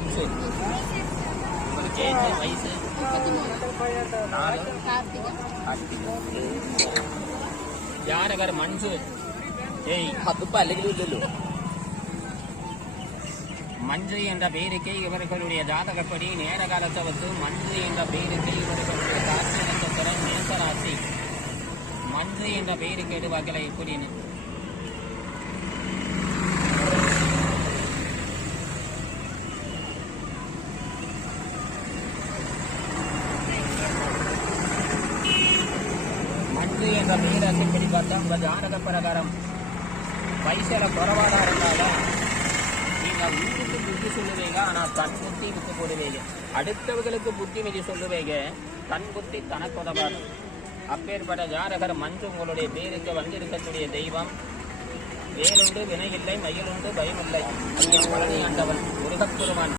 மஞ்சு உங்களுக்கு ஏஜ் வயசு 4 ஜாதகர் மஞ்சு ஏய் அப்ப அல்ல மஞ்சு என்ற பெயருக்கு இவர்களுடைய ஜாதகப்படி நேர காலத்தை வந்து மஞ்சு என்ற பெயருக்கு இவர்களுடைய ராசி நட்சத்திரம் மேசராசி. மஞ்சு என்ற பெயருக்கு எடுவாக்கல எப்படின்னு மஞ்சு என்ற பெயராசிப்படி பார்த்தா உங்க ஜாதக பிரகாரம் வயசுல குறைவாடா இருந்தாலும் நீங்கள் வீட்டுக்கு புத்தி சொல்லுவீங்க, ஆனால் தன் புத்தி விட்டு போடுவீங்க. அடுத்தவர்களுக்கு புத்திமதி சொல்லுவீங்க, தன் புத்தி தனக்கு உதவாது. அப்பேற்பட்ட ஜாதகர் மஞ்சு உங்களுடைய பேருக்கு வந்திருக்கக்கூடிய தெய்வம் வேலுண்டு வினையில்லை, மயிலுண்டு பயமில்லை. பழனி ஆண்டவன் முருகப்பெருமான்.